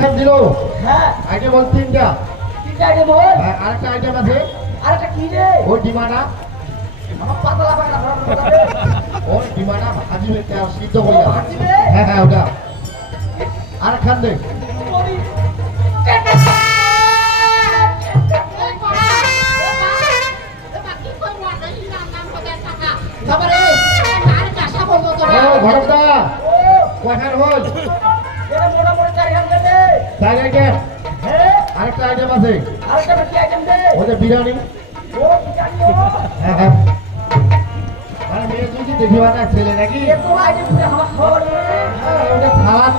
Item দিল? হ্যাঁ। Item বল তিনটা। তিনটা আইটেম বল। আর আরেকটা আইটেম আছে। আরেকটা কি রে? ওই ডিমানা। আমার পাতলা পাতলা ওই ডিমানা ভাজি হইতে আর সিদ্ধ করলে ভাজিবে? হ্যাঁ হ্যাঁ ওটা। আর খান দে ও কয়খান হল? মোটামুটি চারি হাজার হ্যাঁ। আরেকটা আইটেম আছে। আরেকটা কি আইটেম দে। ওই বিরিয়ানি। ও কি হ্যাঁ হ্যাঁ। মেয়ে না ছেলে নাকি? এত আইটেম করে আমার খাবার হ্যাঁ, ওটা সালাদ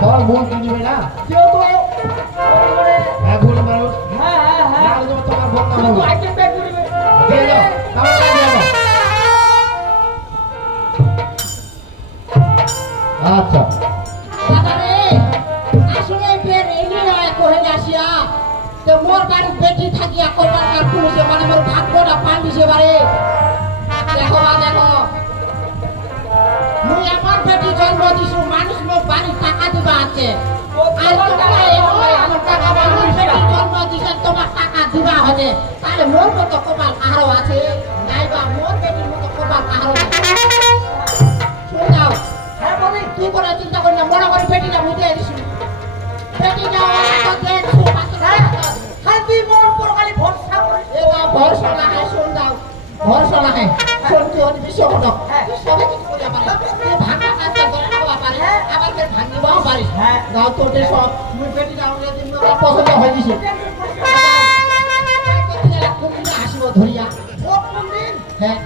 ফল মূল কিনবে না। কেউ তো হ্যাঁ গরিব মানুষ। হ্যাঁ হ্যাঁ হ্যাঁ। তোমার বোন না আইটেম ব্যাগ করিবে দিয়ে দাও। আচ্ছা। মোর বাড়ি বেটি থাকিয়া কইবার কার পুলিশে মানে মোর ভাগ্যটা পাল্টিছে বারে দেখো বা দেখো। মুই আমার বেটি জন্ম দিছু, মানুষ মোর বাড়ি টাকা দিবা আছে। আর তোমরা এরকম আমার টাকা মানুষ বেটি জন্ম দিছে তোমার টাকা দিবা হবে তাহলে মোর মতো কপাল কাহারও আছে? নাইবা মোর বেটির মতো কপাল কাহারও আছে? হয় শোন দাও। ভরসা না হয় শোন তুই অনেক বিশ্ব ঘটক হ্যাঁ। তুই সবে কিছু করে পারে? তুই ভাঙা কাজটা করে নেওয়া পারে। হ্যাঁ। আবার ফের ভাঙিবাও পারিস? হ্যাঁ। দাও তোদের সব। মুই বেটি দাও দিন পছন্দ হয়ে গেছে আসিব ধরিয়া। হ্যাঁ।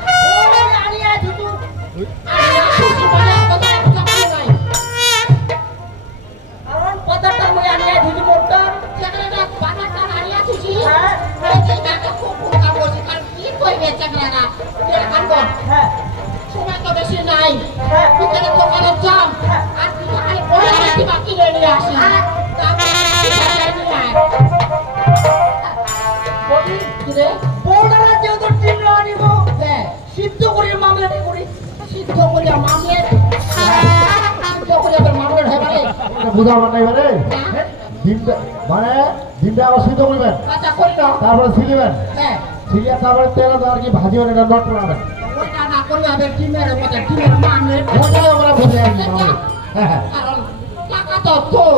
সিদ্ধ করে মামলাটি করি সিদ্ধ করিয়া মামলেট সিদ্ধ করিয়া তোর মামলেট হয় বুঝা মানে এবারে ডিমটা মানে ডিমটা আবার সিদ্ধ করবেন আচ্ছা করি না তারপরে ছিলিবেন হ্যাঁ। ছিলিয়ে তারপরে তেলে তো কি ভাজিবেন এটা নট বানাবেন ওইটা না করি আবার ডিমের মতো ডিমের মামলেট ওটাই আমরা বুঝে হ্যাঁ হ্যাঁ কারণ টাকা তো তোর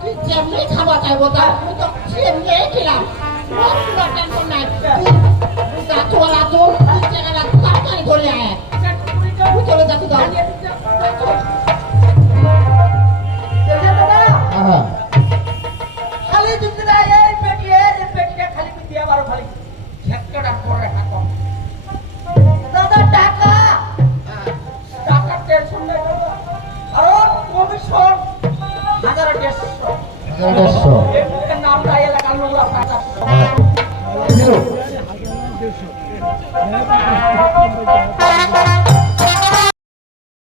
তুই যেমনি খাওয়া চাইব তা, আমি তো সেমনি খেলাম। যা চল আতো দেড়শো দেড়শো